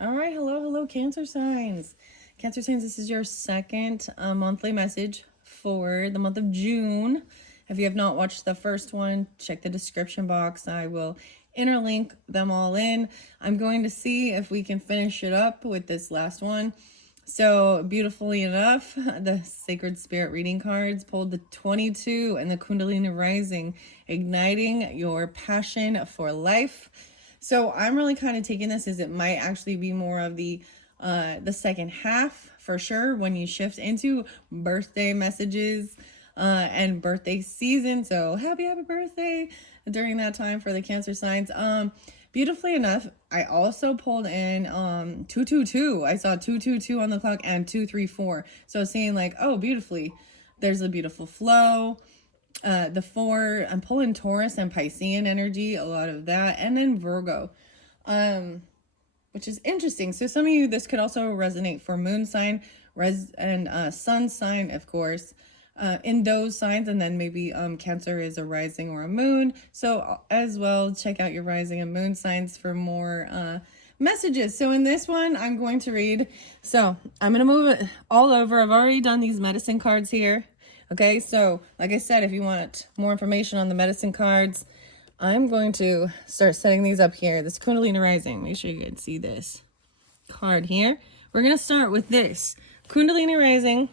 All right, hello, Cancer signs. Cancer signs, this is your second monthly message for the month of June. If you have not watched the first one, check the description box. I will interlink them all in. I'm going to see if we can finish it up with this last one. So, beautifully enough, the Sacred Spirit reading cards pulled the 22 and the Kundalini Rising, igniting your passion for life. So I'm really kind of taking this as it might actually be more of the second half for sure when you shift into birthday messages and birthday season. So happy birthday during that time for the Cancer signs. Beautifully enough, I also pulled in 222. I saw 222 on the clock and 234. So seeing like, oh, beautifully, there's a beautiful flow. The 4, I'm pulling Taurus and Piscean energy, a lot of that, and then Virgo, which is interesting. So some of you, this could also resonate for moon sign and sun sign, of course, in those signs, and then maybe Cancer is a rising or a moon. So as well, check out your rising and moon signs for more messages. So in this one, I'm going to read. So I'm going to move it all over. I've already done these medicine cards here. Okay, so like I said, if you want more information on the medicine cards, I'm going to start setting these up here. This Kundalini Rising, make sure you can see this card here. We're going to start with this Kundalini Rising,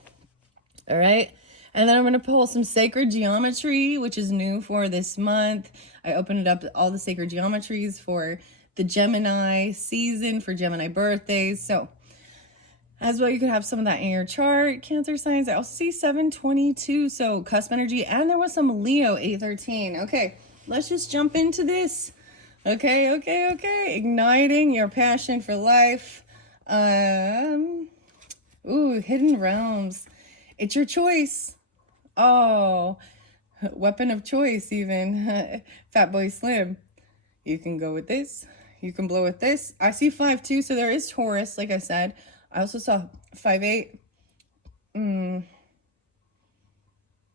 all right? And then I'm going to pull some sacred geometry, which is new for this month. I opened it up to all the sacred geometries for the Gemini season, for Gemini birthdays. So as well, you could have some of that in your chart. Cancer signs, I also see 722, so cusp energy, and there was some Leo 813. Okay, let's just jump into this. Okay. Igniting your passion for life. Hidden realms. It's your choice. Oh, weapon of choice even. Fatboy Slim. You can go with this. You can blow with this. I see 5-2, so there is Taurus, like I said. I also saw 5-8.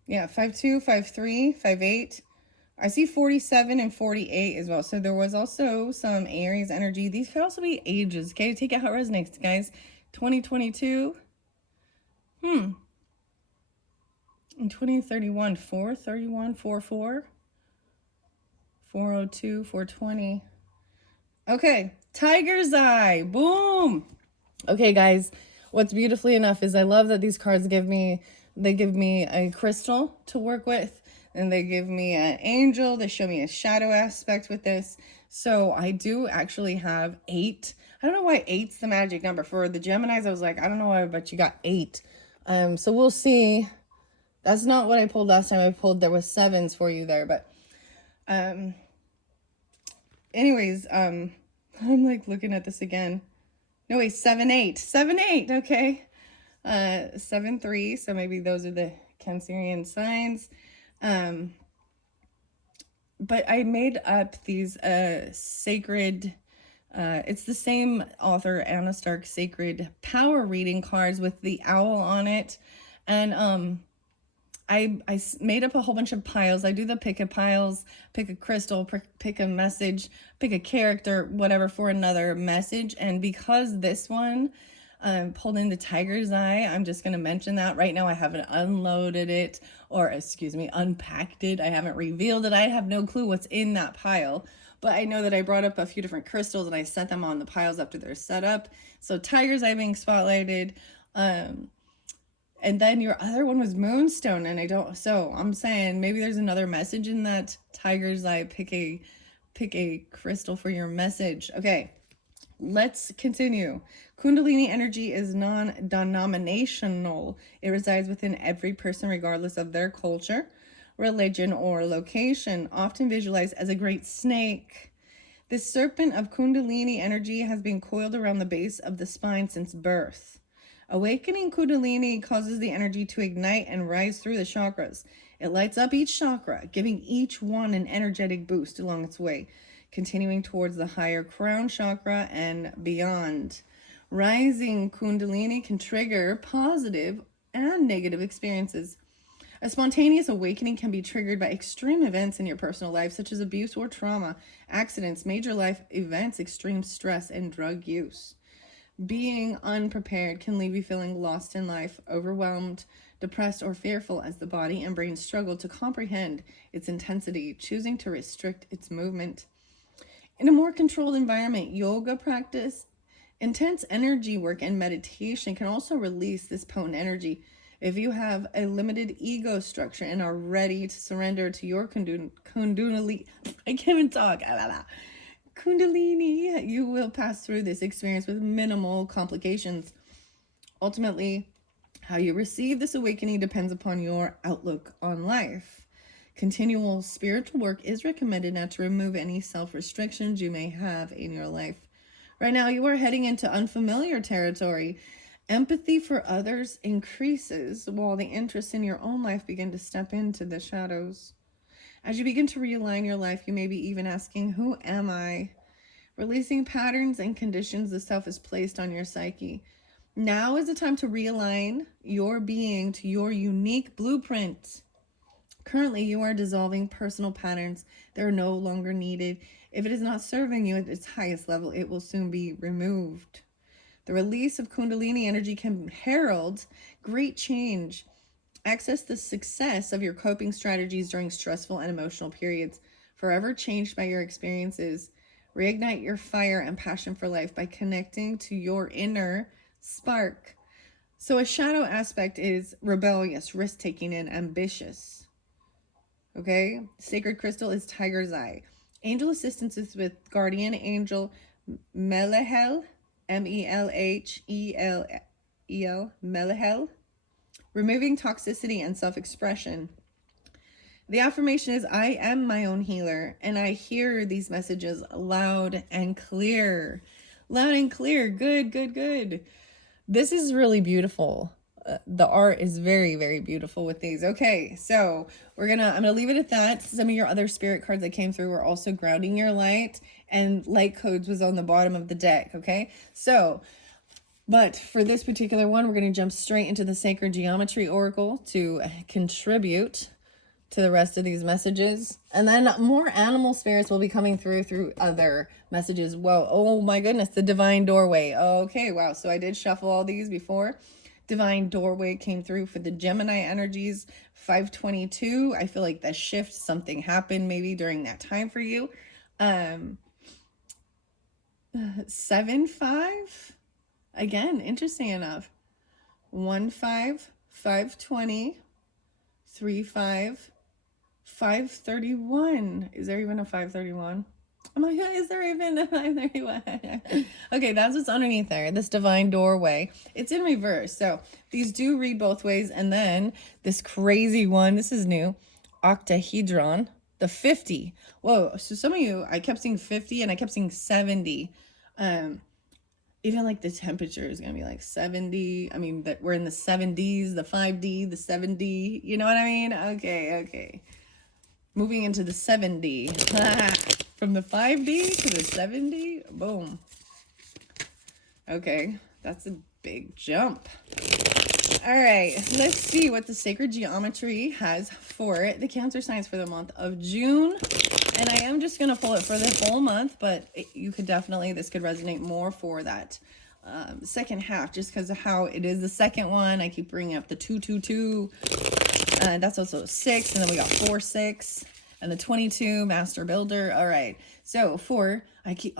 Yeah, 5-2, 5-3, 5-8. I see 47 and 48 as well. So there was also some Aries energy. These could also be ages. Okay, take it how it resonates, guys. 2022. In 2031, 431, 44, 402, 420. Okay, Tiger's Eye. Boom. Okay, guys, what's beautifully enough is I love that these cards give me a crystal to work with, and they give me an angel. They show me a shadow aspect with this. So I do actually have 8. I don't know why 8's the magic number. For the Geminis, I was like, I don't know why, but you got 8. So we'll see. That's not what I pulled last time. I pulled, there was 7s for you there, but anyways, I'm like looking at this again. No, wait, 7-8. 7-8, okay. 7-3, so maybe those are the Cancerian signs. But I made up these sacred, it's the same author, Anna Stark, sacred power reading cards with the owl on it. And I made up a whole bunch of piles. I do the pick a piles, pick a crystal, pick a message, pick a character, whatever, for another message. And because this one pulled in the Tiger's Eye, I'm just going to mention that. Right now I haven't unloaded it, or unpacked it. I haven't revealed it. I have no clue what's in that pile. But I know that I brought up a few different crystals and I set them on the piles after they're set up. So Tiger's Eye being spotlighted. And then your other one was Moonstone, and so I'm saying maybe there's another message in that Tiger's Eye. Pick a crystal for your message. Okay, let's continue. Kundalini energy is non-denominational. It resides within every person regardless of their culture, religion, or location, often visualized as a great snake. This serpent of Kundalini energy has been coiled around the base of the spine since birth. Awakening Kundalini causes the energy to ignite and rise through the chakras. It lights up each chakra, giving each one an energetic boost along its way, continuing towards the higher crown chakra and beyond. Rising Kundalini can trigger positive and negative experiences. A spontaneous awakening can be triggered by extreme events in your personal life, such as abuse or trauma, accidents, major life events, extreme stress, and drug use. Being unprepared can leave you feeling lost in life, overwhelmed, depressed, or fearful as the body and brain struggle to comprehend its intensity, choosing to restrict its movement. In a more controlled environment, yoga practice, intense energy work, and meditation can also release this potent energy. If you have a limited ego structure and are ready to surrender to your Kundalini, I can't even talk. Kundalini, you will pass through this experience with minimal complications. Ultimately, how you receive this awakening depends upon your outlook on life. Continual spiritual work is recommended not to remove any self-restrictions you may have in your life. Right now, you are heading into unfamiliar territory. Empathy for others increases while the interests in your own life begin to step into the shadows. As you begin to realign your life, you may be even asking, who am I? Releasing patterns and conditions the self has placed on your psyche. Now is the time to realign your being to your unique blueprint. Currently, you are dissolving personal patterns that are no longer needed. If it is not serving you at its highest level, it will soon be removed. The release of Kundalini energy can herald great change. Access the success of your coping strategies during stressful and emotional periods, forever changed by your experiences. Reignite your fire and passion for life by connecting to your inner spark. So a shadow aspect is rebellious, risk-taking, and ambitious. Okay? Sacred crystal is tiger's eye. Angel assistance is with guardian angel Melahel, Melhel, Melahel, removing toxicity and self-expression. The affirmation is, I am my own healer, and I hear these messages loud and clear. Loud and clear. Good, good, good. This is really beautiful. The art is very, very beautiful with these. Okay, so I'm gonna leave it at that. Some of your other spirit cards that came through were also grounding your light, and light codes was on the bottom of the deck. Okay, so but for this particular one, we're going to jump straight into the Sacred Geometry Oracle to contribute to the rest of these messages. And then more animal spirits will be coming through other messages. Whoa, oh my goodness, the Divine Doorway. Okay, wow, so I did shuffle all these before. Divine Doorway came through for the Gemini energies, 522. I feel like the shift, something happened maybe during that time for you. 7-5. Again, interesting enough. 1-5, 520, 3-5, 531. Is there even a 531? Oh my God, is there even a 531? Okay, that's what's underneath there. This Divine Doorway. It's in reverse. So these do read both ways. And then this crazy one, this is new, octahedron, the 50. Whoa, so some of you, I kept seeing 50 and I kept seeing 70. Even like the temperature is going to be like 70. I mean, that we're in the 70s, the 5D, the 7D. You know what I mean? Okay. Moving into the 7D. From the 5D to the 7D. Boom. Okay. That's a big jump. All right. Let's see what the Sacred Geometry has for the Cancer signs for the month of June. And I am just going to pull it for the whole month, but you could definitely, this could resonate more for that second half, just because of how it is the second one. I keep bringing up the 222. That's also 6. And then we got 4-6 and the 22 Master Builder. All right. So I keep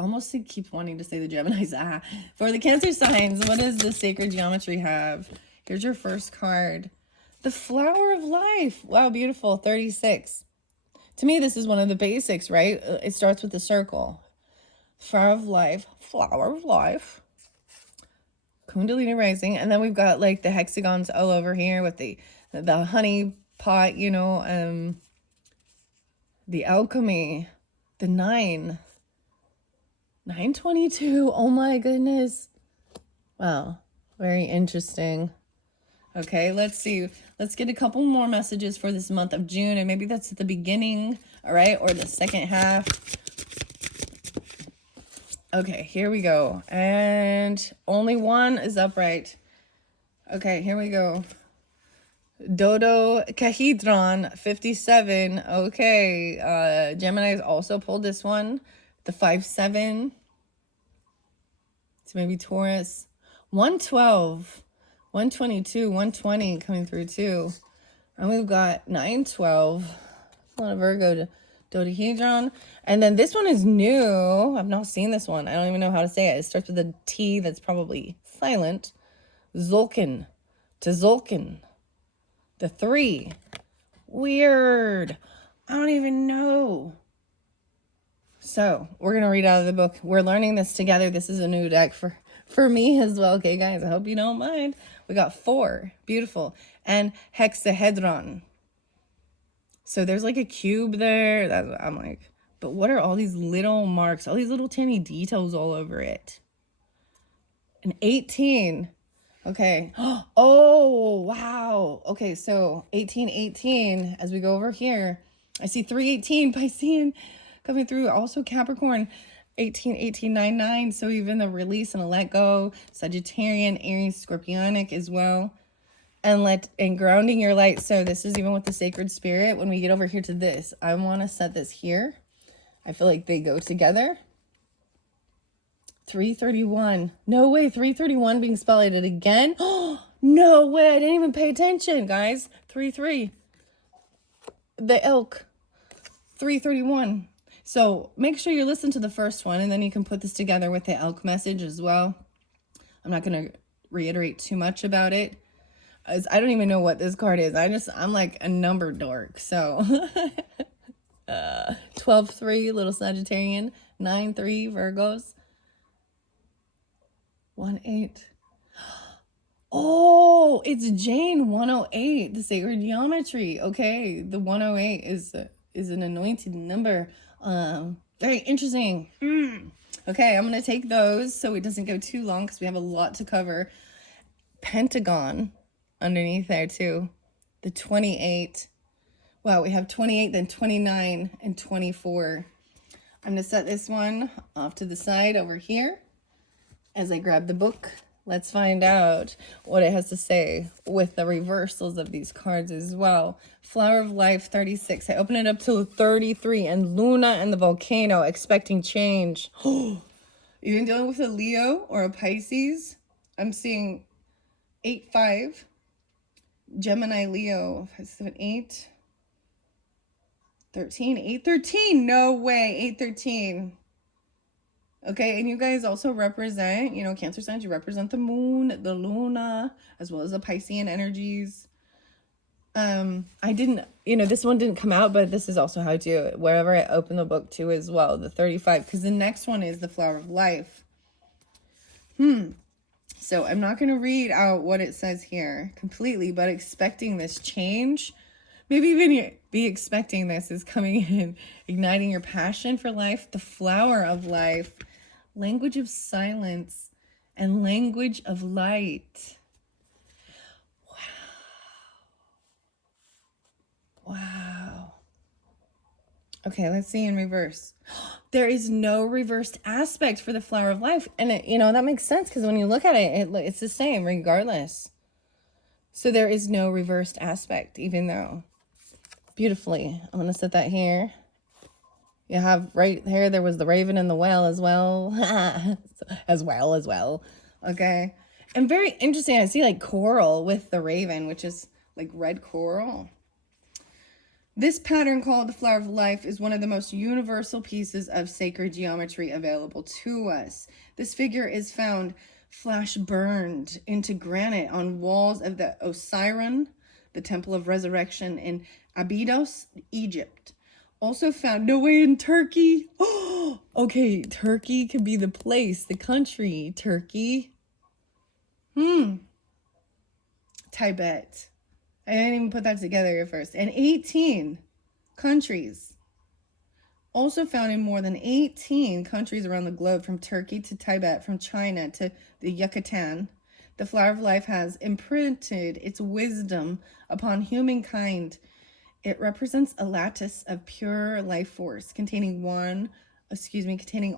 wanting to say the Geminis. For the Cancer signs, what does the Sacred Geometry have? Here's your first card. The Flower of Life. Wow, beautiful. 36. To me, this is one of the basics, right? It starts with the circle. Flower of Life. Kundalini rising. And then we've got like the hexagons all over here with the honey pot, the alchemy, the 922. Oh my goodness. Wow. Very interesting. Okay, let's see. Let's get a couple more messages for this month of June, and maybe that's at the beginning, all right, or the second half. Okay, here we go. And only one is upright. Okay, here we go. Dodecahedron 57. Okay, Gemini's also pulled this one. The 5-7. So maybe Taurus. 112, 122, 120 coming through too. And we've got 912, a Virgo dodecahedron. And then this one is new. I've not seen this one. I don't even know how to say it. It starts with a T that's probably silent. Zolkin. To Zolkin. The 3. Weird. I don't even know. So we're going to read out of the book. We're learning this together. This is a new deck for me as well. Okay, guys, I hope you don't mind. We got 4. Beautiful. And hexahedron. So there's like a cube there. I'm like, but what are all these little marks? All these little tiny details all over it. And 18. Okay. Oh, wow. Okay, so 1818, as we go over here, I see 318 Piscean coming through. Also Capricorn, 18, so even the release and a let go. Sagittarian, Aries, Scorpionic as well. And grounding your light. So this is even with the sacred spirit. When we get over here to this, I want to set this here. I feel like they go together. 331. No way. 331 being spotlighted again. Oh, no way. I didn't even pay attention, guys. 3-3. The elk. 331. So make sure you listen to the first one, and then you can put this together with the elk message as well. I'm not going to reiterate too much about it. I don't even know what this card is. I'm like a number dork. So 12-3, little Sagittarian. 9-3, Virgos. 1-8. Oh, it's Jane 108, the sacred geometry. Okay, the 108 is an anointed number. Very interesting. Okay, I'm gonna take those so it doesn't go too long because we have a lot to cover. Pentagon underneath there too. The 28. Wow, we have 28, then 29, and 24. I'm gonna set this one off to the side over here as I grab the book. Let's find out what it has to say with the reversals of these cards as well. Flower of Life 36. I open it up to 33, and Luna and the volcano, expecting change. Even dealing with a Leo or a Pisces, I'm seeing 8-5. Gemini, Leo, 5-7-8. 13, 8-13. No way, 8-13. Okay, and you guys also represent, Cancer signs, you represent the moon, the Luna, as well as the Piscean energies. I didn't, this one didn't come out, but this is also how I do it, wherever I open the book to as well, the 35, because the next one is the Flower of Life. So I'm not going to read out what it says here completely, but expecting this change. Maybe even be expecting this is coming in, igniting your passion for life, the Flower of Life. Language of silence and language of light. Wow. Okay, let's see in reverse. There is no reversed aspect for the Flower of Life. And, that makes sense because when you look at it, it's the same regardless. So there is no reversed aspect, even though. Beautifully. I'm going to set that here. You have right here, there was the raven and the whale as well. as well. Okay. And very interesting. I see like coral with the raven, which is like red coral. This pattern called the Flower of Life is one of the most universal pieces of sacred geometry available to us. This figure is found flash burned into granite on walls of the Osiron, the Temple of Resurrection in Abydos, Egypt. Also found, no way, in Turkey. Oh, okay, Turkey could be the place, the country, Turkey. Tibet. I didn't even put that together at first. And 18 countries. Also found in more than 18 countries around the globe, from Turkey to Tibet, from China to the Yucatan. The Flower of Life has imprinted its wisdom upon humankind. It represents a lattice of pure life force containing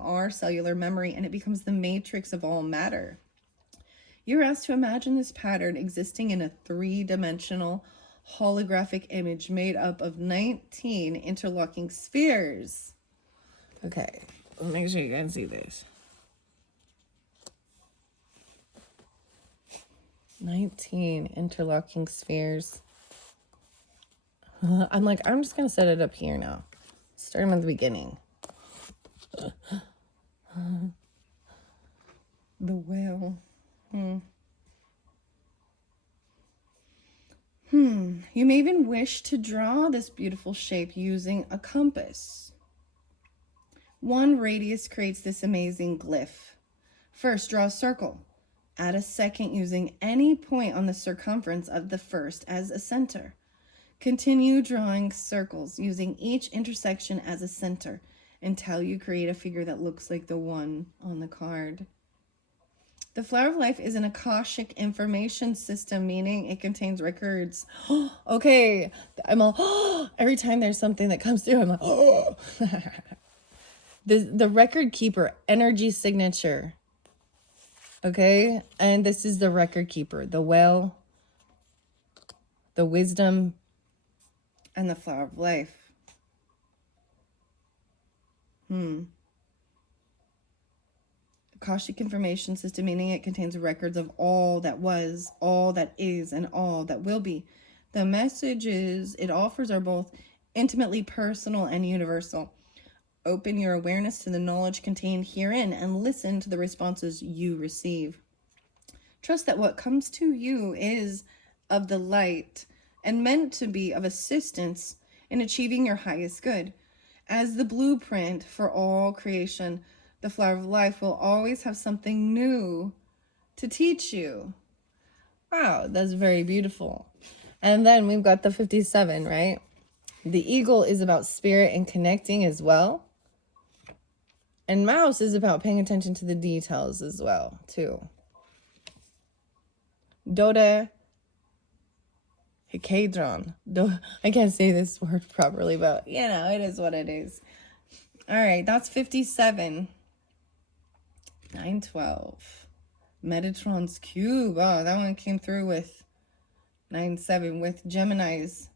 our cellular memory, and it becomes the matrix of all matter. You're asked to imagine this pattern existing in a 3-dimensional holographic image made up of 19 interlocking spheres. Okay, make sure you guys see this. 19 interlocking spheres. I'm like, I'm just going to set it up here now. Start them at the beginning. The whale. You may even wish to draw this beautiful shape using a compass. One radius creates this amazing glyph. First, draw a circle. Add a second using any point on the circumference of the first as a center. Continue drawing circles using each intersection as a center until you create a figure that looks like the one on the card. The Flower of Life is an Akashic information system, meaning it contains records. Okay, I'm all, every time there's something that comes through, I'm like, oh. The record keeper energy signature. Okay, and this is the record keeper, the whale, the wisdom, and the Flower of Life. Akashic information system, meaning it contains records of all that was, all that is, and all that will be. The messages it offers are both intimately personal and universal. Open your awareness to the knowledge contained herein and listen to the responses you receive. Trust that what comes to you is of the light and meant to be of assistance in achieving your highest good. As the blueprint for all creation, the Flower of Life will always have something new to teach you. Wow, that's very beautiful. And then we've got the 57, right? The eagle is about spirit and connecting as well. And mouse is about paying attention to the details as well, too. Doda Hikadron. I can't say this word properly, but you know, it is what it is. All right, that's 57. 912. Metatron's cube. Oh, that one came through with 9-7 with Gemini's.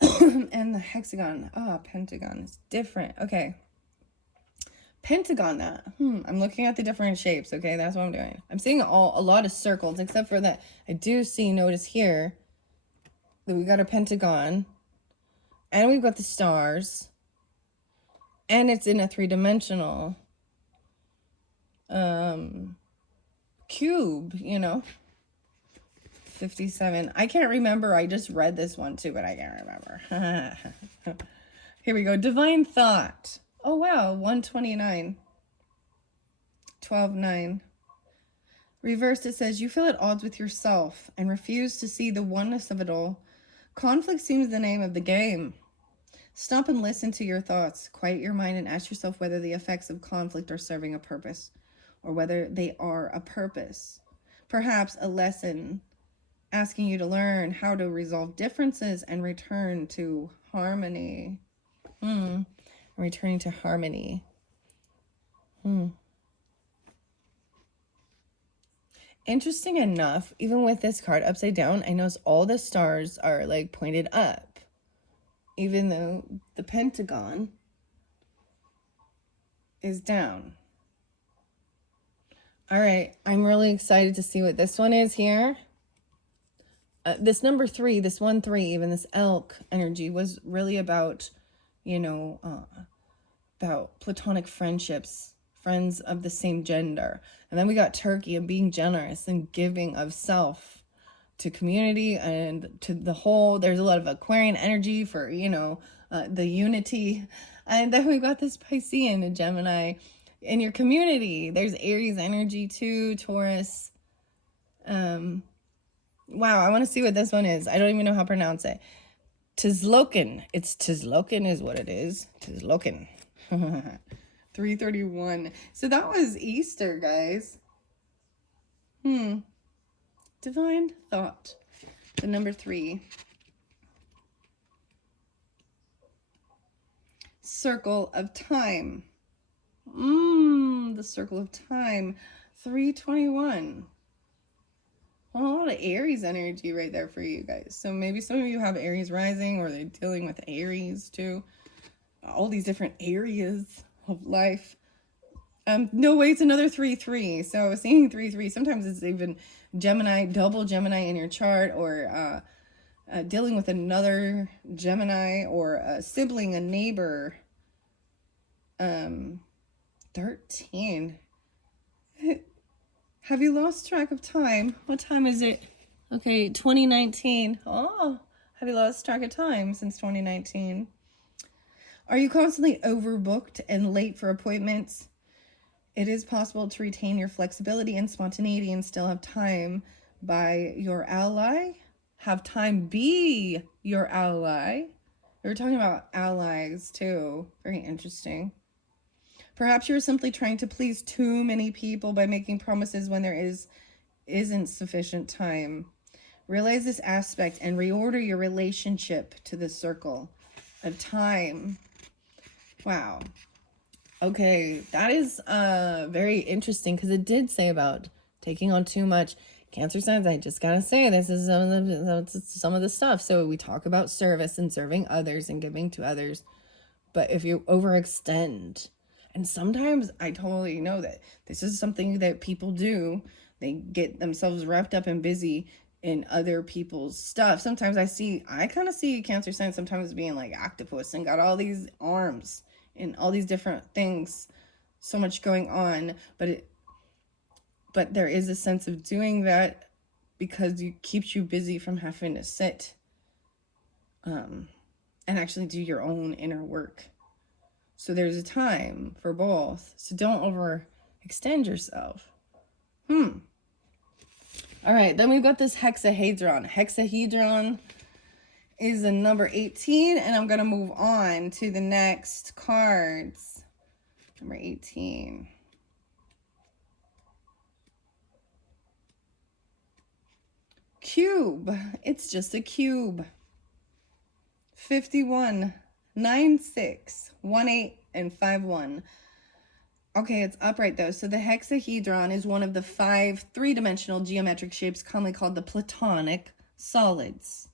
And the hexagon. Oh, pentagon is different. Okay. Pentagon that. I'm looking at the different shapes, okay? That's what I'm doing. I'm seeing a lot of circles, except for that I do see, notice here, that we got a pentagon, and we've got the stars, and it's in a three-dimensional cube, you know? 57. I can't remember. I just read this one too, but I can't remember. Here we go. Divine thought. Oh, wow. 129. 12-9. Reversed, it says, you feel at odds with yourself and refuse to see the oneness of it all. Conflict seems the name of the game. Stop and listen to your thoughts. Quiet your mind and ask yourself whether the effects of conflict are serving a purpose or whether they are a purpose. Perhaps a lesson asking you to learn how to resolve differences and return to harmony. Returning to harmony. Interesting enough, even with this card upside down, I notice all the stars are like pointed up, even though the pentagon is down. All right, I'm really excited to see what this one is here. This number 3, this 1-3, even this elk energy was really about, you know, about platonic friendships, friends of the same gender. And then we got turkey and being generous and giving of self to community and to the whole. There's a lot of Aquarian energy for, you know, the unity. And then we got this Piscean and Gemini in your community. There's Aries energy too, Taurus. Wow, I want to see what this one is. I don't even know how to pronounce it. Tzlokin. It's Tzlokin is what it is. Tzlokin. 331. So that was Easter, guys. Divine thought. The number 3. Circle of time. The circle of time. 321. Well, a lot of Aries energy right there for you guys. So maybe some of you have Aries rising or they're dealing with Aries too. All these different areas of life. No way, it's another 3-3. So seeing 3-3, sometimes it's even Gemini, double Gemini in your chart, or dealing with another Gemini, or a sibling, a neighbor. 13. Have you lost track of time? What time is it? Okay, 2019. Oh, have you lost track of time since 2019? Are you constantly overbooked and late for appointments? It is possible to retain your flexibility and spontaneity and still have time by your ally. Have time be your ally. We were talking about allies too. Very interesting. Perhaps you're simply trying to please too many people by making promises when there isn't sufficient time. Realize this aspect and reorder your relationship to the circle of time. Wow. Okay, that is very interesting, because it did say about taking on too much. Cancer signs, I just gotta say, this is some of the stuff. So we talk about service and serving others and giving to others. But if you overextend, and sometimes I totally know that this is something that people do, they get themselves wrapped up and busy in other people's stuff. Sometimes I kind of see Cancer signs sometimes being like octopus and got all these arms and all these different things, so much going on, but there is a sense of doing that because it keeps you busy from having to sit and actually do your own inner work. So there's a time for both. So don't overextend yourself. All right, then we've got this hexahedron. Hexahedron is a number 18, and I'm going to move on to the next cards. Number 18. Cube. It's just a cube. 51, 9, 6, 1, 8, and 5, 1. Okay, it's upright though. So the hexahedron is one of the 5 three-dimensional geometric shapes commonly called the Platonic solids.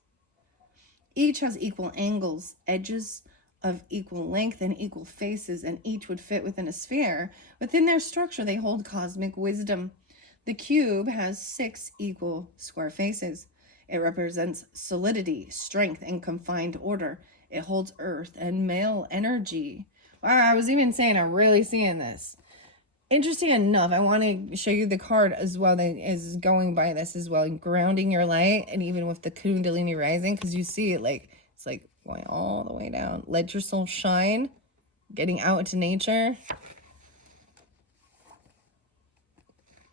Each has equal angles, edges of equal length, and equal faces, and each would fit within a sphere. Within their structure, they hold cosmic wisdom. The cube has 6 equal square faces. It represents solidity, strength, and confined order. It holds earth and male energy. Wow, I was even saying I'm really seeing this. Interesting enough, I want to show you the card as well that is going by this as well, grounding your light, and even with the Kundalini rising, because you see it like, it's like going all the way down. Let your soul shine, getting out into nature.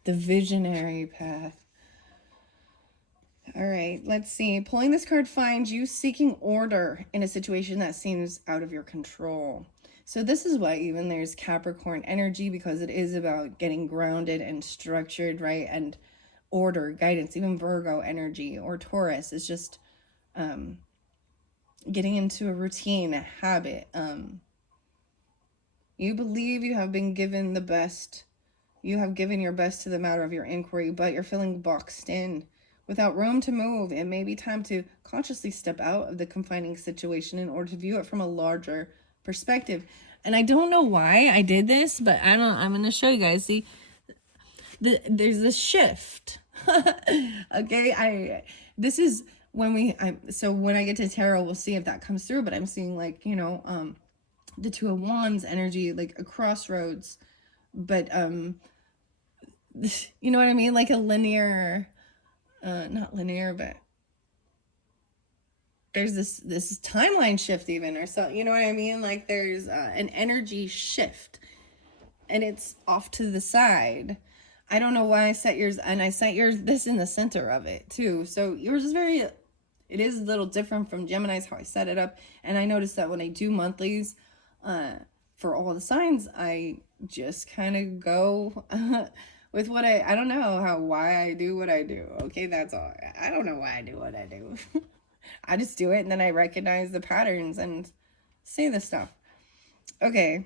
The visionary path. All right, let's see. Pulling this card finds you seeking order in a situation that seems out of your control. So this is why even there's Capricorn energy, because it is about getting grounded and structured, right? And order, guidance. Even Virgo energy or Taurus is just getting into a routine, a habit. You believe you have been given the best. You have given your best to the matter of your inquiry, but you're feeling boxed in. Without room to move, it may be time to consciously step out of the confining situation in order to view it from a larger perspective. And I don't know why I did this, but I'm going to show you guys. See, there's this shift. Okay, this is when so when I get to tarot, we'll see if that comes through, but I'm seeing like, the Two of Wands energy, like a crossroads, but you know what I mean? Like a linear, not linear, but there's this timeline shift even, or so, you know what I mean? Like there's an energy shift, and it's off to the side. I don't know why I set yours, and I set yours this in the center of it too. So yours is it is a little different from Gemini's, how I set it up. And I noticed that when I do monthlies for all the signs, I just kind of go with what I don't know why I do what I do. Okay, that's all. I don't know why I do what I do. I just do it, and then I recognize the patterns and say the stuff. Okay.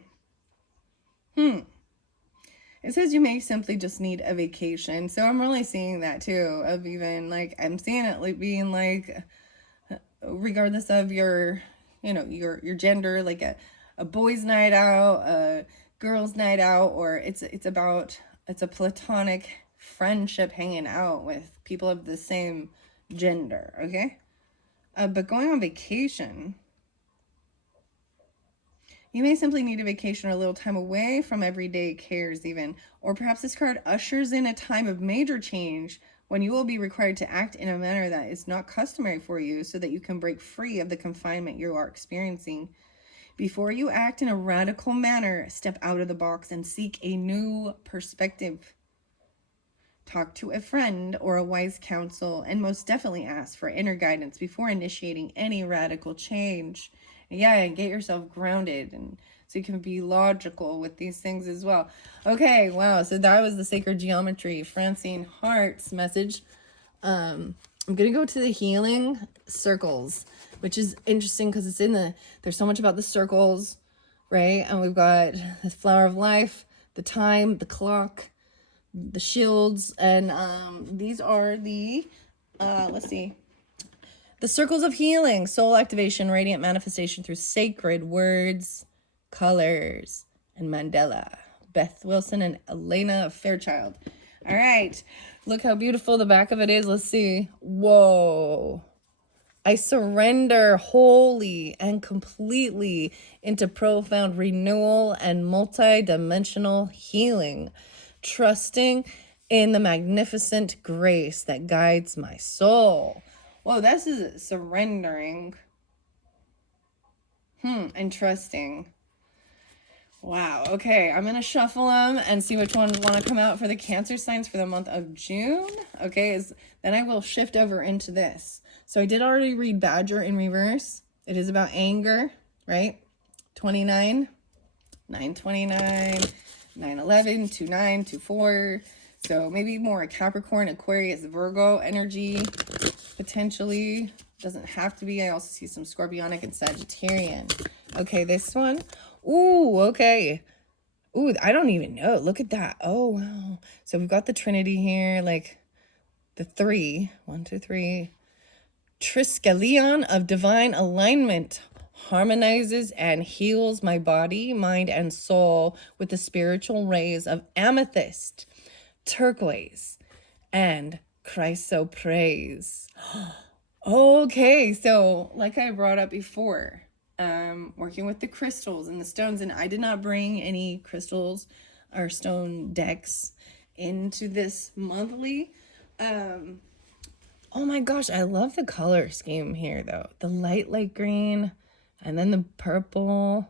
It says you may simply just need a vacation. So I'm really seeing that too, of even like, I'm seeing it like being like, regardless of your, your gender, like a boys' night out, girls' night out, or it's a platonic friendship hanging out with people of the same gender, okay? But going on vacation, you may simply need a vacation or a little time away from everyday cares even. Or perhaps this card ushers in a time of major change when you will be required to act in a manner that is not customary for you so that you can break free of the confinement you are experiencing. Before you act in a radical manner, step out of the box and seek a new perspective. Talk to a friend or a wise counsel, and most definitely ask for inner guidance before initiating any radical change. And get yourself grounded, and so you can be logical with these things as well. Okay, wow. So that was the Sacred Geometry, Francine Hart's message. I'm gonna go to the healing circles, which is interesting because it's there's so much about the circles, right? And we've got the flower of life, the time, the clock, the shields, and these are the let's see, the circles of healing: soul activation, radiant manifestation through sacred words, colors, and Mandela. Beth Wilson and Elena Fairchild. All right, look how beautiful the back of it is. Let's see. Whoa. I surrender wholly and completely into profound renewal and multi-dimensional healing, trusting in the magnificent grace that guides my soul. Whoa, this is surrendering. And trusting. Wow. Okay, I'm going to shuffle them and see which ones want to come out for the Cancer signs for the month of June. Okay, then I will shift over into this. So I did already read Badger in reverse. It is about anger, right? 29, 929, 911, 29, 24. So maybe more a Capricorn, Aquarius, Virgo energy, potentially. Doesn't have to be. I also see some Scorpionic and Sagittarian. Okay, this one. Ooh, okay. Ooh, I don't even know. Look at that. Oh, wow. So we've got the Trinity here, like the 3. 1, 2, 3. Triskelion of divine alignment harmonizes and heals my body, mind, and soul with the spiritual rays of amethyst, turquoise, and chrysoprase. Okay, so like I brought up before, working with the crystals and the stones, and I did not bring any crystals or stone decks into this monthly. Oh my gosh, I love the color scheme here though. The light green and then the purple.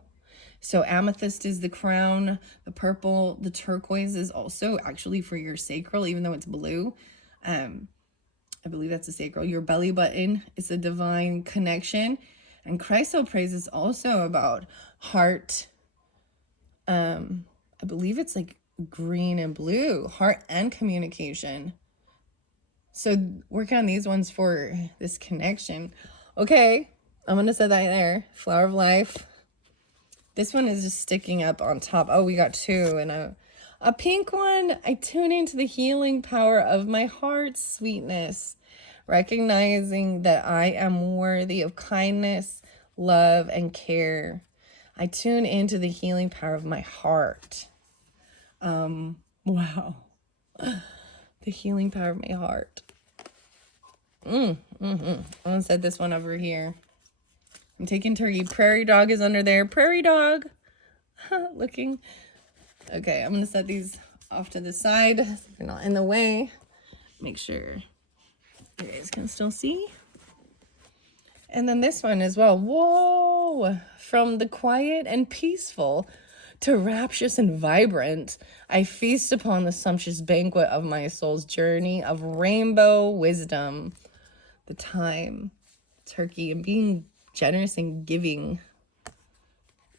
So amethyst is the crown, the purple, the turquoise is also actually for your sacral, even though it's blue. I believe that's a sacral. Your belly button is a divine connection. And chrysoprase is also about heart. I believe it's like green and blue, heart and communication. So working on these ones for this connection. Okay, I'm going to set that there. Flower of life. This one is just sticking up on top. Oh, we got 2. And a pink one. I tune into the healing power of my heart's sweetness, recognizing that I am worthy of kindness, love, and care. I tune into the healing power of my heart. Wow. The healing power of my heart. I'm gonna set this one over here. I'm taking turkey. Prairie dog is under there. Prairie dog. Looking. Okay, I'm gonna set these off to the side so they're not in the way. Make sure you guys can still see. And then this one as well. Whoa! From the quiet and peaceful to rapturous and vibrant, I feast upon the sumptuous banquet of my soul's journey of rainbow wisdom. The time, turkey, and being generous and giving,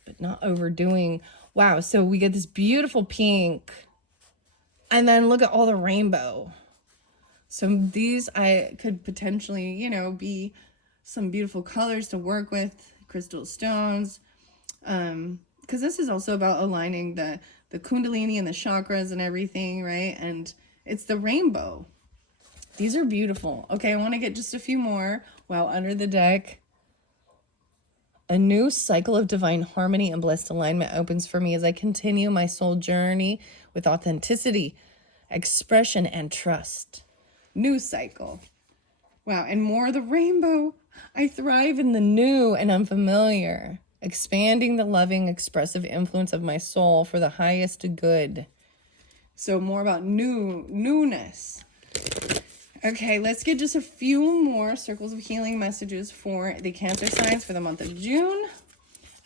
but not overdoing. Wow, so we get this beautiful pink, and then look at all the rainbow. So these I could potentially, be some beautiful colors to work with, crystal stones, because this is also about aligning the Kundalini and the chakras and everything, right? And it's the rainbow. These are beautiful. Okay, I want to get just a few more while under the deck. A new cycle of divine harmony and blessed alignment opens for me as I continue my soul journey with authenticity, expression, and trust. New cycle. Wow, and more of the rainbow. I thrive in the new and unfamiliar, expanding the loving, expressive influence of my soul for the highest good. So more about newness. Okay, let's get just a few more circles of healing messages for the Cancer signs for the month of June.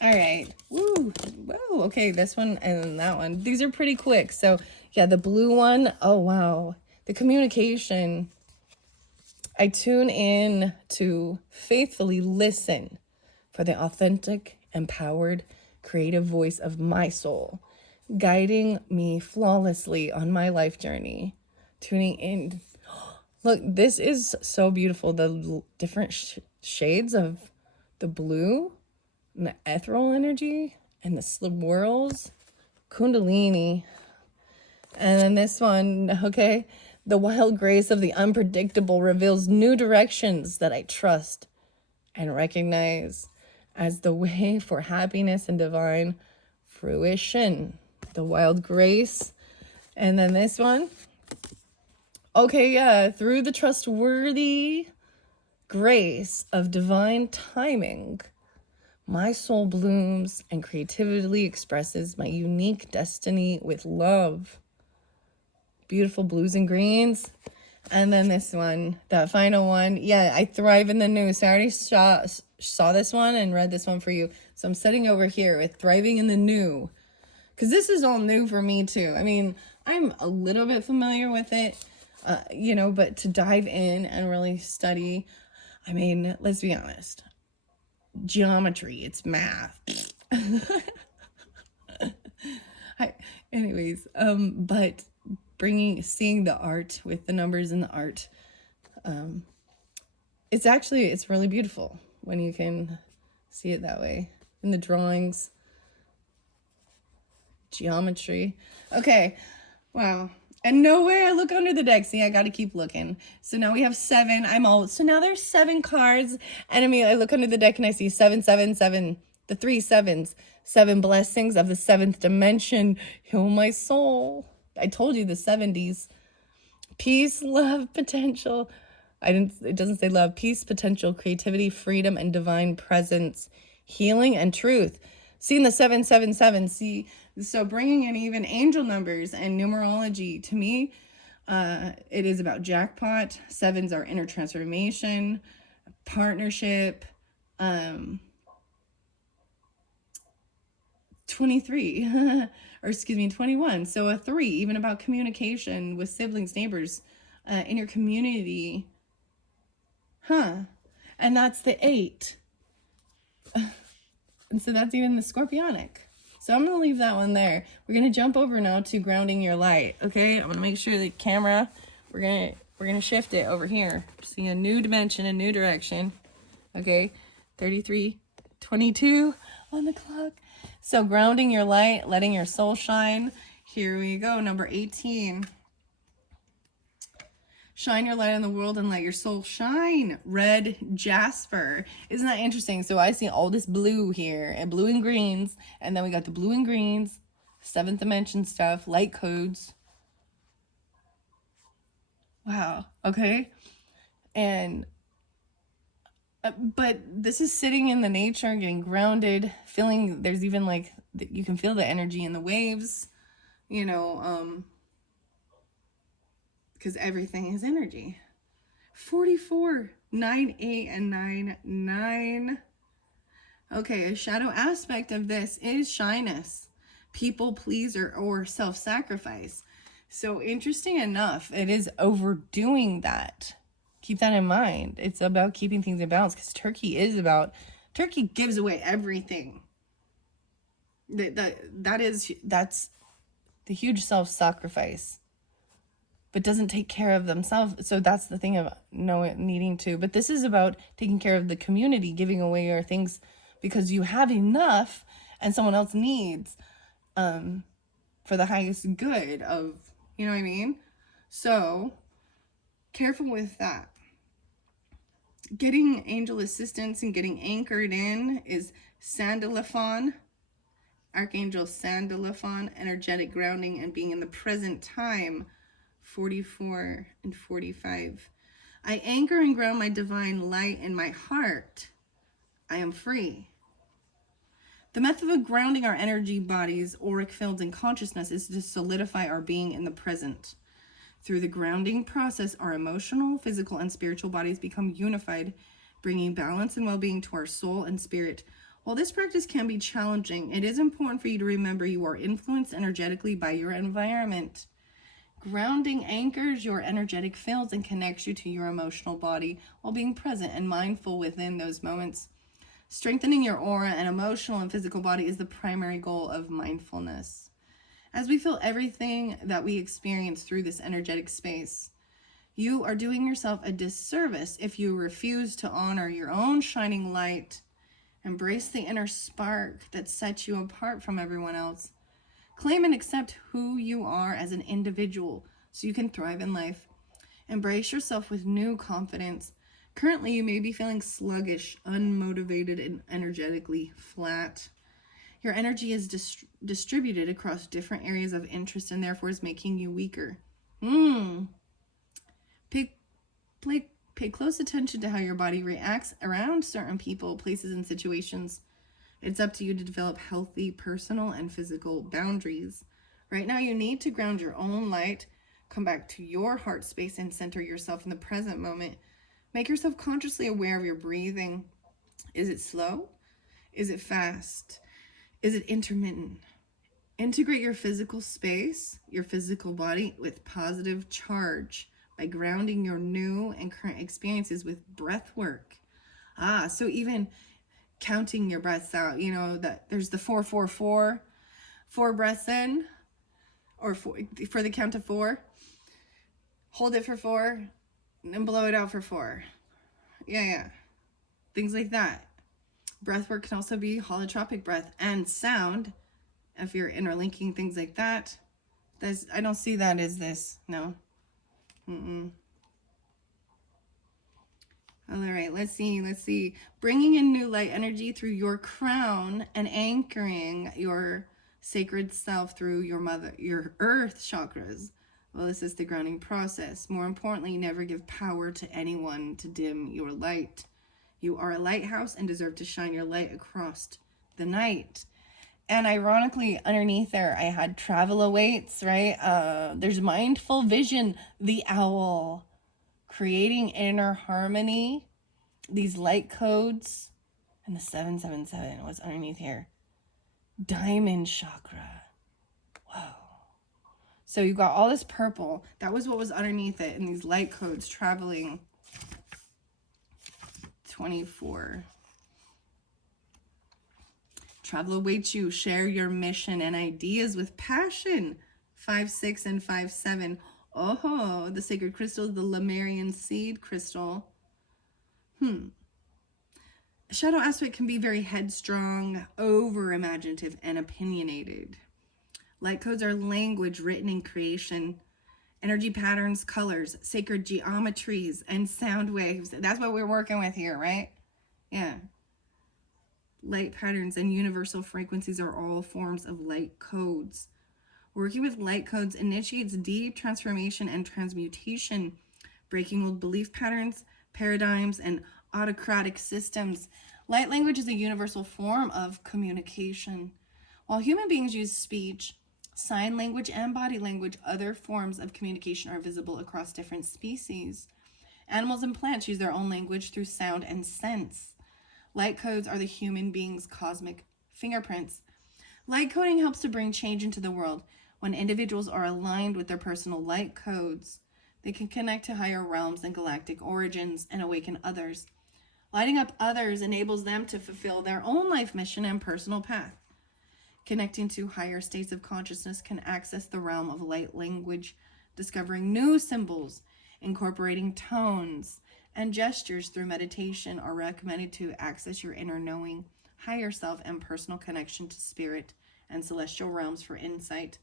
All right. Woo. Whoa. Okay, this one and that one. These are pretty quick. So, yeah, the blue one. Oh, wow. The communication. I tune in to faithfully listen for the authentic, empowered, creative voice of my soul, guiding me flawlessly on my life journey. Tuning in. Look, this is so beautiful. The different shades of the blue and the ethereal energy and the swirls, Kundalini. And then this one, okay, the wild grace of the unpredictable reveals new directions that I trust and recognize as the way for happiness and divine fruition. The wild grace. And then this one, okay, yeah, through the trustworthy grace of divine timing, my soul blooms and creatively expresses my unique destiny with love. Beautiful blues and greens. And then this one, that final one. Yeah, I thrive in the new. So I already saw this one and read this one for you. So I'm sitting over here with thriving in the new. Because this is all new for me too. I mean, I'm a little bit familiar with it, but to dive in and really study, I mean, let's be honest. Geometry, it's math. But seeing the art with the numbers in the art, it's really beautiful when you can see it that way in the drawings. Geometry. Okay. Wow. And no way I look under the deck. See, I got to keep looking. So now we have 7. So now there's 7 cards. And I mean, I look under the deck and I see 7, 7, 7, the 3 sevens, 7 blessings of the 7th dimension. Heal my soul. I told you the 70s. Peace, love, potential. It doesn't say love. Peace, potential, creativity, freedom, and divine presence, healing, and truth. Seeing the 777. See, so bringing in even angel numbers and numerology, to me, it is about jackpot. 7s are inner transformation, partnership, 23, or 21. So a 3, even about communication with siblings, neighbors, in your community. And that's the 8. And so that's even the scorpionic. So I'm going to leave that one there. We're going to jump over now to grounding your light. Okay. I'm going to make sure the camera, we're going to shift it over here. See a new dimension, a new direction. Okay. 33:22 on the clock. So grounding your light, letting your soul shine. Here we go. Number 18. Shine your light on the world and let your soul shine. Red jasper. Isn't that interesting? So I see all this blue here and blue and greens. And then we got the blue and greens, 7th dimension stuff, light codes. Wow. Okay. And, but this is sitting in the nature, getting grounded, feeling, there's even like, you can feel the energy in the waves, because everything is energy. 44, 9, 8, and 9, 9. Okay, a shadow aspect of this is shyness, people pleaser, or self-sacrifice. So interesting enough, it is overdoing that. Keep that in mind. It's about keeping things in balance, because Turkey gives away everything. That's the huge self-sacrifice, but doesn't take care of themselves. So that's the thing of needing to. But this is about taking care of the community, giving away your things because you have enough and someone else needs, for the highest good of, you know what I mean? So careful with that. Getting angel assistance and getting anchored in is Sandalphon, Archangel Sandalphon, energetic grounding and being in the present time, 44 and 45. I anchor and ground my divine light in my heart. I am free. The method of grounding our energy bodies, auric fields, and consciousness is to solidify our being in the present. Through the grounding process, our emotional, physical, and spiritual bodies become unified, bringing balance and well-being to our soul and spirit. While this practice can be challenging, it is important for you to remember you are influenced energetically by your environment. Grounding anchors your energetic fields and connects you to your emotional body while being present and mindful within those moments. Strengthening your aura and emotional and physical body is the primary goal of mindfulness. As we feel everything that we experience through this energetic space, you are doing yourself a disservice if you refuse to honor your own shining light. Embrace the inner spark that sets you apart from everyone else. Claim and accept who you are as an individual so you can thrive in life. Embrace yourself with new confidence. Currently, you may be feeling sluggish, unmotivated, and energetically flat. Your energy is distributed across different areas of interest and therefore is making you weaker. Pay close attention to how your body reacts around certain people, places, and situations. It's up to you to develop healthy personal and physical boundaries. Right now, you need to ground your own light, come back to your heart space, and center yourself in the present moment. Make yourself consciously aware of your breathing. Is it slow? Is it fast? Is it intermittent? Integrate your physical space, your physical body, with positive charge by grounding your new and current experiences with breath work. So even counting your breaths out, that there's the 4-4-4, 4 breaths in, or for the count of 4, hold it for 4, and blow it out for 4. Yeah. Things like that. Breath work can also be holotropic breath and sound. If you're interlinking things like that, I don't see that as this. No. All right, let's see. Bringing in new light energy through your crown and anchoring your sacred self through your earth chakras. Well, this is the grounding process. More importantly, never give power to anyone to dim your light. You are a lighthouse and deserve to shine your light across the night. And ironically, underneath there, I had travel awaits, right? There's mindful vision, the owl, creating inner harmony, these light codes, and the 777 was underneath here. Diamond chakra. Whoa. So you got all this purple. That was what was underneath it, and these light codes traveling. 24. Travel awaits you. Share your mission and ideas with passion. 5-6 and 5-7. Oh, the sacred crystal, the Lemurian seed crystal. Shadow aspect can be very headstrong, over-imaginative, and opinionated. Light codes are language written in creation. Energy patterns, colors, sacred geometries, and sound waves. That's what we're working with here, right? Yeah. Light patterns and universal frequencies are all forms of light codes. Working with light codes initiates deep transformation and transmutation, breaking old belief patterns, paradigms, and autocratic systems. Light language is a universal form of communication. While human beings use speech, sign language, and body language, other forms of communication are visible across different species. Animals and plants use their own language through sound and sense. Light codes are the human being's cosmic fingerprints. Light coding helps to bring change into the world. When individuals are aligned with their personal light codes, they can connect to higher realms and galactic origins and awaken others. Lighting up others enables them to fulfill their own life mission and personal path. Connecting to higher states of consciousness can access the realm of light language, discovering new symbols, incorporating tones and gestures through meditation are recommended to access your inner knowing, higher self, and personal connection to spirit and celestial realms for insight,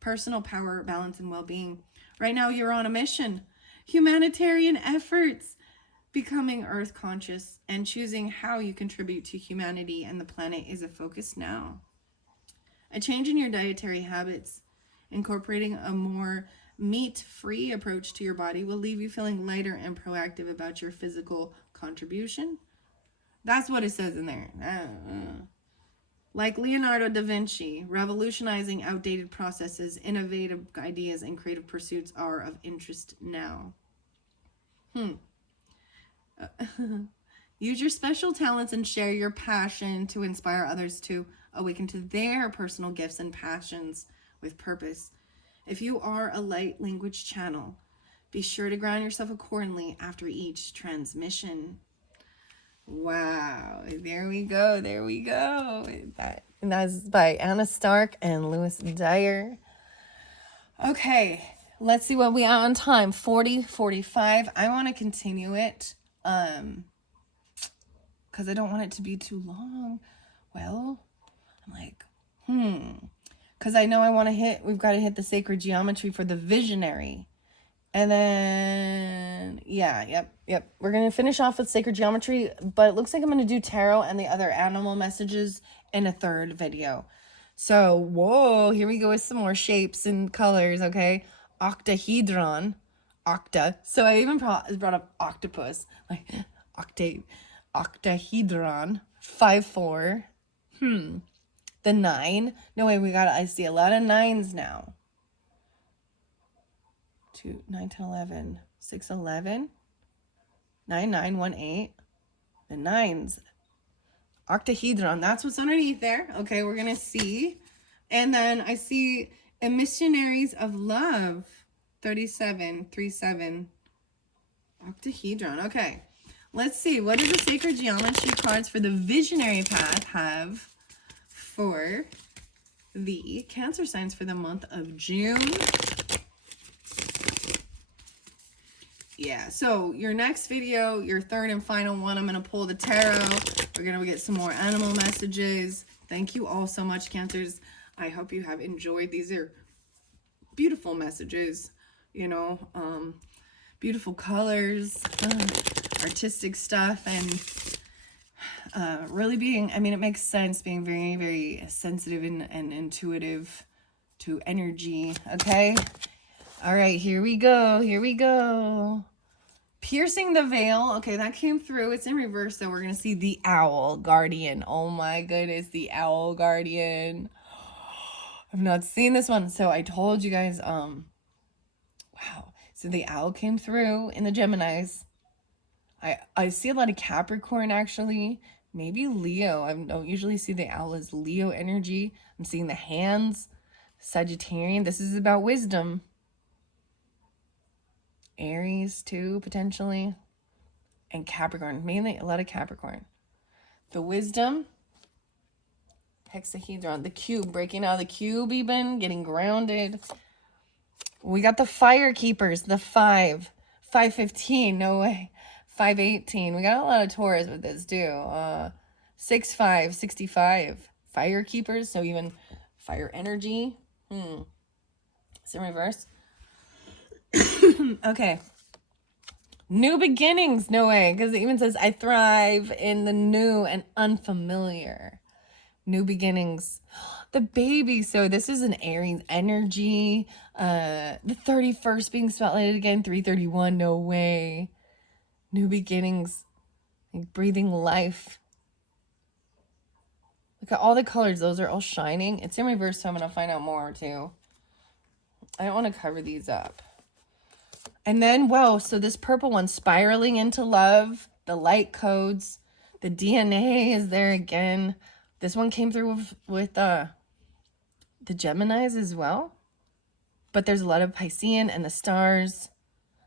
personal power, balance, and well-being. Right now, you're on a mission. Humanitarian efforts. Becoming earth conscious and choosing how you contribute to humanity and the planet is a focus now. A change in your dietary habits, incorporating a more meat-free approach to your body, will leave you feeling lighter and proactive about your physical contribution. That's what it says in there. Like Leonardo da Vinci, revolutionizing outdated processes, innovative ideas, and creative pursuits are of interest now. Use your special talents and share your passion to inspire others to awaken to their personal gifts and passions with purpose. If you are a light language channel, be sure to ground yourself accordingly after each transmission. Wow, there we go, there we go. That's by Anna Stark and Lewis Dyer. Okay, let's see what we are on time. 40:45. I want to continue it because I don't want it to be too long. Well, I'm like, because I know we've got to hit the sacred geometry for the visionary. And then, yep. We're going to finish off with sacred geometry, but it looks like I'm going to do tarot and the other animal messages in a third video. So, whoa, here we go with some more shapes and colors, okay? Octahedron, octa. So I even brought up octopus, like octahedron, 5-4. The 9. No way, I see a lot of 9s now. 2, 9, 10, 11, 6, 11, 9, 9, 1, 8. The 9s. Octahedron. That's what's underneath there. Okay, we're going to see. And then I see emissionaries of love. 37, 3, 7. Octahedron. Okay. Let's see. What do the sacred geometry cards for the visionary path have for the Cancer signs for the month of June? Yeah, so your next video, your third and final one, I'm going to pull the tarot. We're going to get some more animal messages. Thank you all so much, Cancers. I hope you have enjoyed. These are beautiful messages, beautiful colors, artistic stuff, and really it makes sense being very, very sensitive and intuitive to energy, okay? All right, here we go. Piercing the veil. Okay, that came through. It's in reverse, so we're going to see the owl guardian. Oh my goodness, the owl guardian. I've not seen this one. So I told you guys, wow. So the owl came through in the Geminis. I see a lot of Capricorn, actually. Maybe Leo. I don't usually see the owl as Leo energy. I'm seeing the hands. Sagittarian. This is about wisdom. Aries too, potentially. And Capricorn, mainly a lot of Capricorn. The wisdom, hexahedron, the cube, breaking out of the cube even, getting grounded. We got the fire keepers, the 515, no way. 518, we got a lot of Taurus with this too. 65, 65, fire keepers, so even fire energy. It's in reverse. Okay. New beginnings. No way. Because it even says, I thrive in the new and unfamiliar. New beginnings. The baby. So this is an Aries energy. The 31st being spotlighted again. 331. No way. New beginnings. Like breathing life. Look at all the colors. Those are all shining. It's in reverse, so I'm going to find out more too. I don't want to cover these up. And then, whoa, so this purple one, spiraling into love, the light codes, the DNA is there again. This one came through with the Geminis as well. But there's a lot of Piscean and the stars,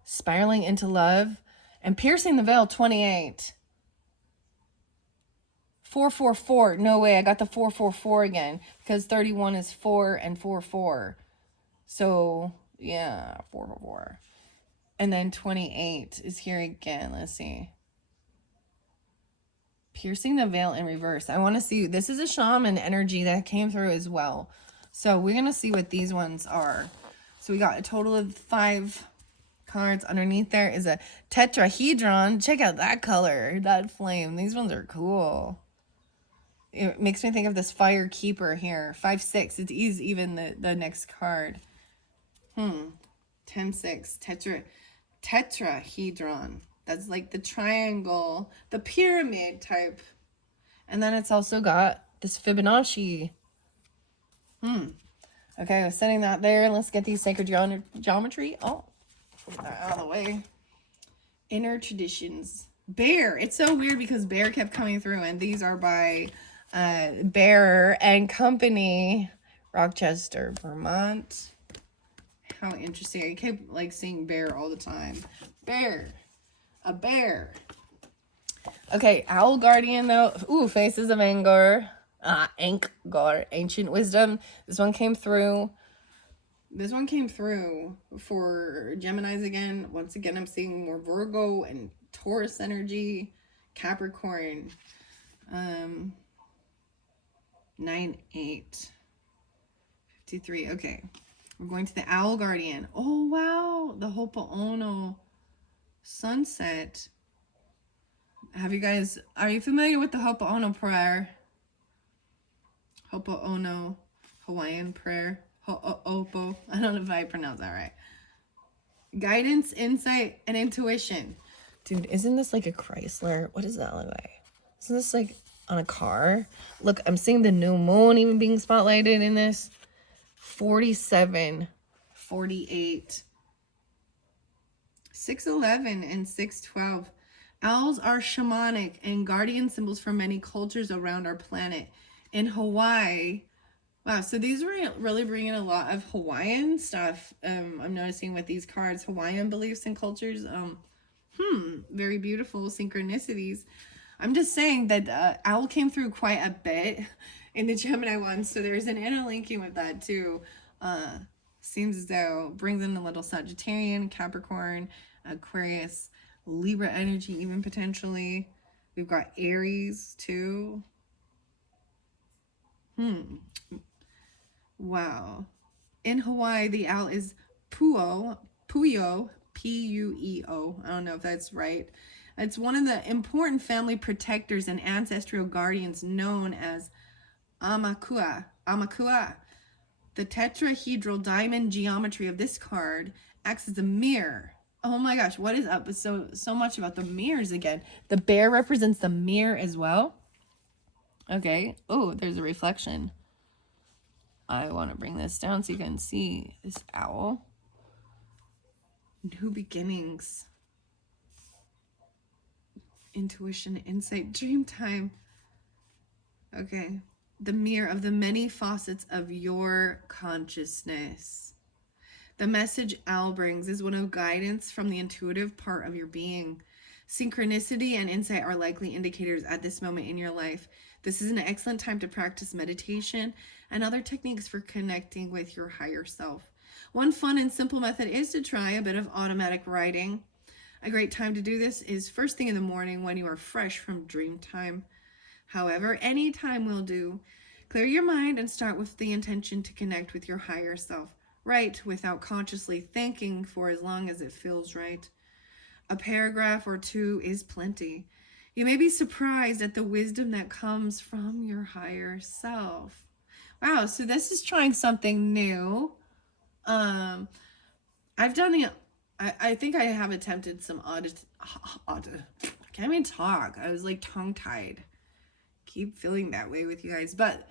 spiraling into love, and piercing the veil, 28. 444, no way, I got the 444 again, because 31 is 4 and 44. So, yeah, 444. And then 28 is here again. Let's see. Piercing the veil in reverse. I want to see. This is a shaman energy that came through as well. So we're going to see what these ones are. So we got a total of 5 cards. Underneath there is a tetrahedron. Check out that color, that flame. These ones are cool. It makes me think of this fire keeper here. 5-6. It is even the next card. 10-6. Tetrahedron. That's like the triangle, the pyramid type. And then it's also got this Fibonacci. Okay, I was setting that there. Let's get these sacred geometry. Oh, put that out of the way. Inner traditions. Bear. It's so weird because Bear kept coming through, and these are by Bear and Company, Rochester, Vermont. How interesting. I kept like seeing Bear all the time. Bear. A bear. Okay, Owl Guardian though. Ooh, Faces of Angor. Angkor, Ancient Wisdom. This one came through. This one came through for Geminis again. Once again, I'm seeing more Virgo and Taurus energy. Capricorn. 9-8. 53. Okay. We're going to the Owl Guardian. Oh, wow. The Ho'oponopono sunset. Are you familiar with the Ho'oponopono prayer? Ho'oponopono, Hawaiian prayer. Ho'opo. I don't know if I pronounced that right. Guidance, insight, and intuition. Dude, isn't this like a Chrysler? What does that look like? Isn't this like on a car? Look, I'm seeing the new moon even being spotlighted in this. 47, 48, 611, and 612. Owls are shamanic and guardian symbols for many cultures around our planet. In Hawaii, wow, so these were really bringing a lot of Hawaiian stuff. I'm noticing with these cards, Hawaiian beliefs and cultures. Very beautiful synchronicities. I'm just saying that Owl came through quite a bit in the Gemini one, so there's an interlinking with that too. Seems as though brings in a little Sagittarian, Capricorn, Aquarius, Libra energy even potentially. We've got Aries too. Wow. In Hawaii, the owl is Puyo, Pueo. I don't know if that's right. It's one of the important family protectors and ancestral guardians known as Amakua. The tetrahedral diamond geometry of this card acts as a mirror. Oh my gosh, what is up with so much about the mirrors again? The bear represents the mirror as well. Okay. Oh, there's a reflection. I want to bring this down so you can see this owl. New beginnings. Intuition, insight, dream time. Okay. The mirror of the many facets of your consciousness. The message owl brings is one of guidance from the intuitive part of your being. Synchronicity and insight are likely indicators at this moment in your life. This is an excellent time to practice meditation and other techniques for connecting with your higher self. One fun and simple method is to try a bit of automatic writing. A great time to do this is first thing in the morning when you are fresh from dream time. However, any time will do. Clear your mind and start with the intention to connect with your higher self. Write without consciously thinking for as long as it feels right. A paragraph or two is plenty. You may be surprised at the wisdom that comes from your higher self. Wow, so this is trying something new. I've done I think I have attempted some I can't even talk. I was like tongue-tied. Keep feeling that way with you guys, but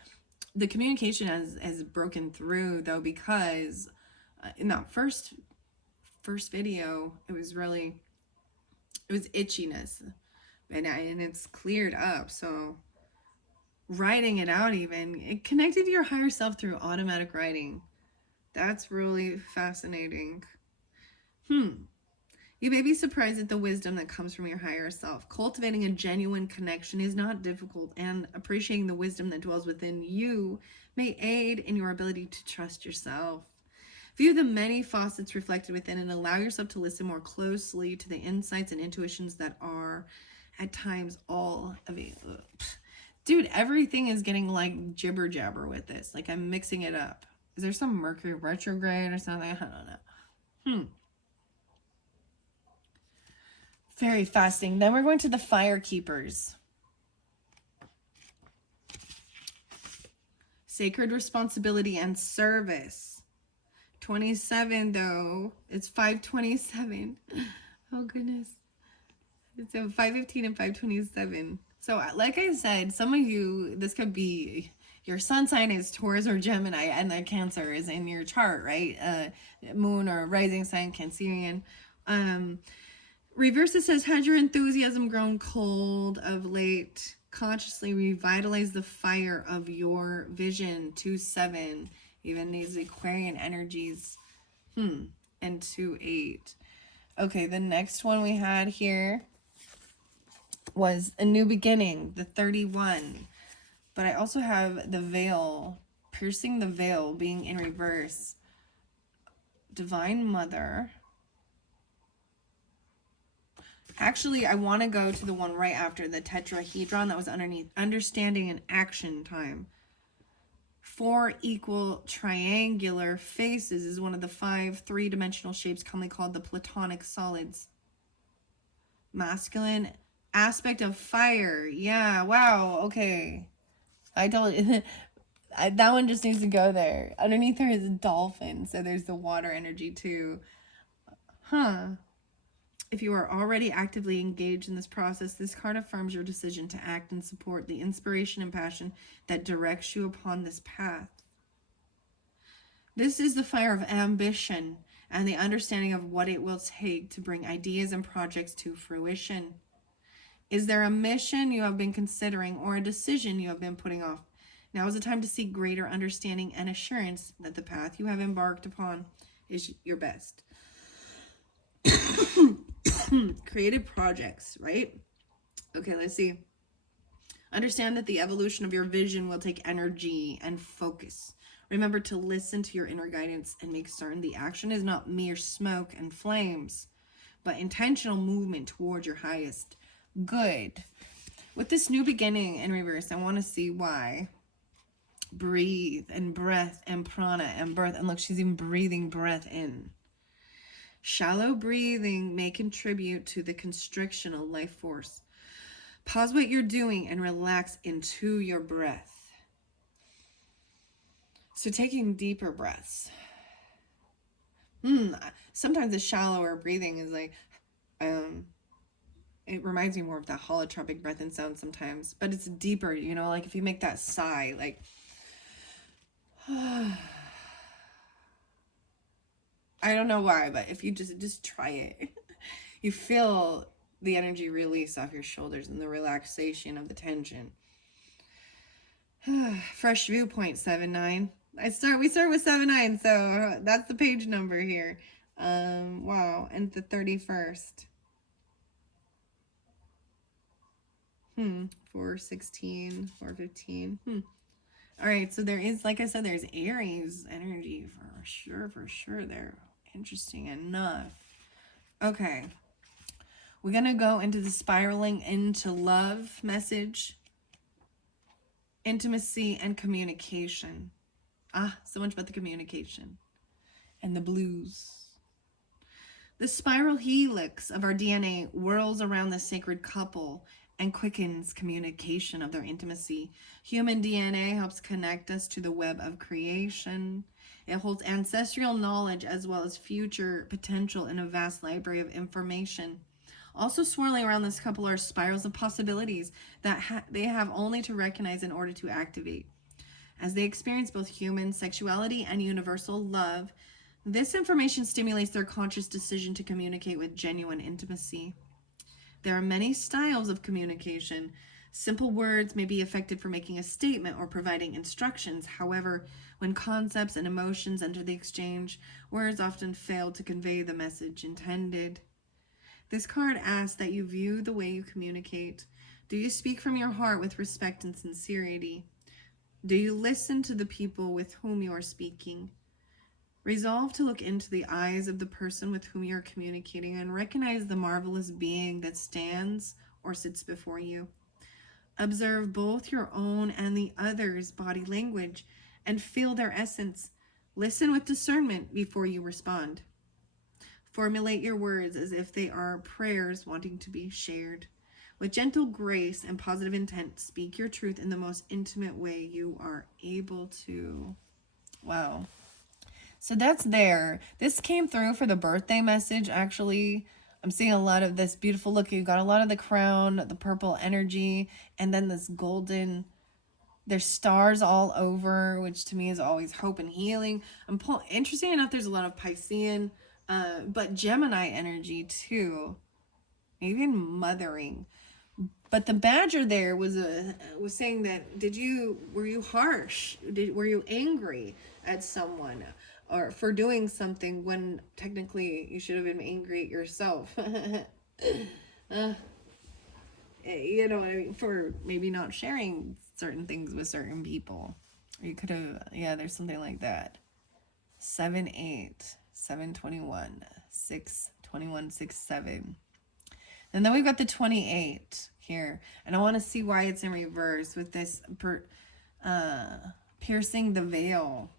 the communication has broken through though, because in that first video it was itchiness, and it's cleared up. So writing it out, even it connected to your higher self through automatic writing. That's really fascinating. You may be surprised at the wisdom that comes from your higher self. Cultivating a genuine connection is not difficult, and appreciating the wisdom that dwells within you may aid in your ability to trust yourself. View the many facets reflected within and allow yourself to listen more closely to the insights and intuitions that are at times all available. Dude, everything is getting like jibber jabber with this. Like I'm mixing it up. Is there some Mercury retrograde or something? I don't know. Very fasting. Then we're going to the fire keepers. Sacred responsibility and service. 27 though. It's 527. Oh goodness. It's 515 and 527. So like I said, some of you, this could be your sun sign is Taurus or Gemini and the Cancer is in your chart, right? Moon or rising sign Cancerian. Reverse, it says, has your enthusiasm grown cold of late? Consciously revitalize the fire of your vision. 2-7. Even these Aquarian energies. And 2-8. Okay, the next one we had here was a new beginning, the 31. But I also have the veil, piercing the veil, being in reverse. Divine Mother. Actually, I want to go to the one right after, the tetrahedron that was underneath. Understanding and action time. 4 equal triangular faces is one of the 5 three-dimensional shapes commonly called the Platonic solids. Masculine aspect of fire. Yeah, wow, okay. I told you. That one just needs to go there. Underneath there is a dolphin, so there's the water energy too. If you are already actively engaged in this process, this card affirms your decision to act and support the inspiration and passion that directs you upon this path. This is the fire of ambition and the understanding of what it will take to bring ideas and projects to fruition. Is there a mission you have been considering or a decision you have been putting off? Now is the time to seek greater understanding and assurance that the path you have embarked upon is your best. Creative projects, right? Okay, let's see. Understand that the evolution of your vision will take energy and focus. Remember to listen to your inner guidance and make certain the action is not mere smoke and flames, but intentional movement towards your highest good. With this new beginning in reverse, I want to see why. Breathe and breath and prana and birth. And look, she's even breathing breath in. Shallow breathing may contribute to the constrictional life force. Pause what you're doing and relax into your breath. So taking deeper breaths. Sometimes the shallower breathing is like, it reminds me more of that holotropic breath and sound sometimes, but it's deeper, you know, like if you make that sigh, like, I don't know why, but if you just try it, you feel the energy release off your shoulders and the relaxation of the tension. Fresh viewpoint, 7-9. We start with 7-9, so that's the page number here. Wow, and the 31st. 4-16, 4-15. All right, so there is, like I said, there's Aries energy for sure there. Interesting enough. Okay. We're going to go into the spiraling into love message, intimacy, and communication. So much about the communication and the blues. The spiral helix of our DNA whirls around the sacred couple and quickens communication of their intimacy. Human DNA helps connect us to the web of creation. It holds ancestral knowledge as well as future potential in a vast library of information. Also swirling around this couple are spirals of possibilities that they have only to recognize in order to activate. As they experience both human sexuality and universal love, this information stimulates their conscious decision to communicate with genuine intimacy. There are many styles of communication. Simple words may be effective for making a statement or providing instructions. However, when concepts and emotions enter the exchange, words often fail to convey the message intended. This card asks that you view the way you communicate. Do you speak from your heart with respect and sincerity? Do you listen to the people with whom you are speaking? Resolve to look into the eyes of the person with whom you are communicating and recognize the marvelous being that stands or sits before you. Observe both your own and the other's body language and feel their essence. Listen with discernment before you respond. Formulate your words as if they are prayers wanting to be shared. With gentle grace and positive intent, speak your truth in the most intimate way you are able to. Wow. So that's there. This came through for the birthday message, actually. I'm seeing a lot of this beautiful look. You got a lot of the crown, the purple energy, and then this golden. There's stars all over, which to me is always hope and healing. Interesting enough, there's a lot of Piscean, but Gemini energy too. Even mothering. But the badger there was saying that were you harsh? Were you angry at someone or for doing something when technically you should have been angry at yourself? You know what I mean? For maybe not sharing certain things with certain people. Or you could have, yeah, there's something like that. 7, 8, 7, 21, 6, 21, 6, 7. And then we've got the 28 here. And I want to see why it's in reverse with this piercing the veil.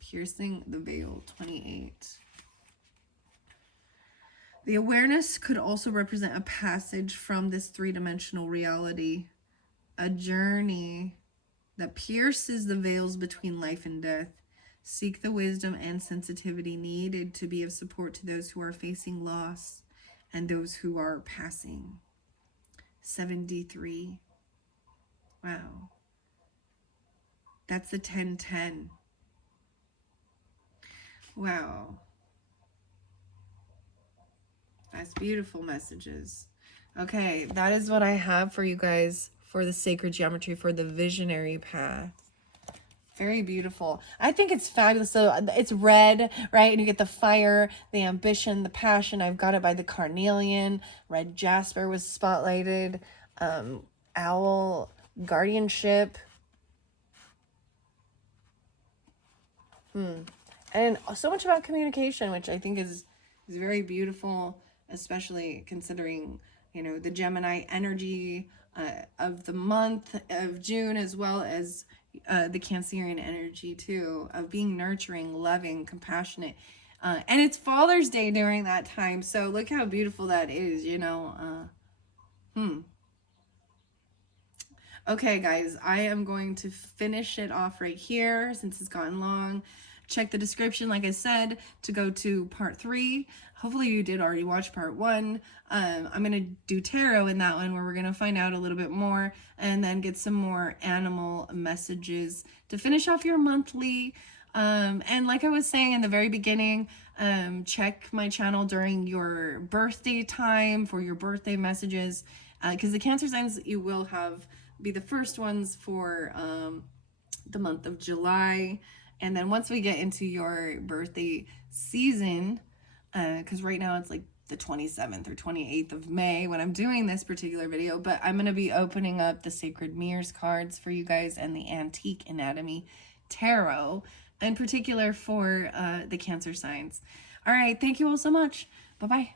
Piercing the veil, 28. The awareness could also represent a passage from this three-dimensional reality, a journey that pierces the veils between life and death. Seek the wisdom and sensitivity needed to be of support to those who are facing loss and those who are passing. 73. Wow. That's the 1010. Wow. That's beautiful messages. Okay, that is what I have for you guys for the sacred geometry for the visionary path. Very beautiful. I think it's fabulous. So it's red, right? And you get the fire, the ambition, the passion. I've got it by the carnelian. Red jasper was spotlighted. Owl, guardianship. And so much about communication, which I think is very beautiful, especially considering, you know, the Gemini energy of the month of June, as well as the Cancerian energy too, of being nurturing, loving, compassionate. And it's Father's Day during that time, so look how beautiful that is, you know. Okay, guys, I am going to finish it off right here since it's gotten long. Check the description, like I said, to go to part 3. Hopefully you did already watch part 1. I'm going to do tarot in that one where we're going to find out a little bit more and then get some more animal messages to finish off your monthly. And like I was saying in the very beginning, check my channel during your birthday time for your birthday messages, because the Cancer signs you will have be the first ones for the month of July. And then once we get into your birthday season, because right now it's like the 27th or 28th of May when I'm doing this particular video, but I'm going to be opening up the Sacred Mirrors cards for you guys and the Antique Anatomy Tarot, in particular for the Cancer signs. All right, thank you all so much. Bye-bye.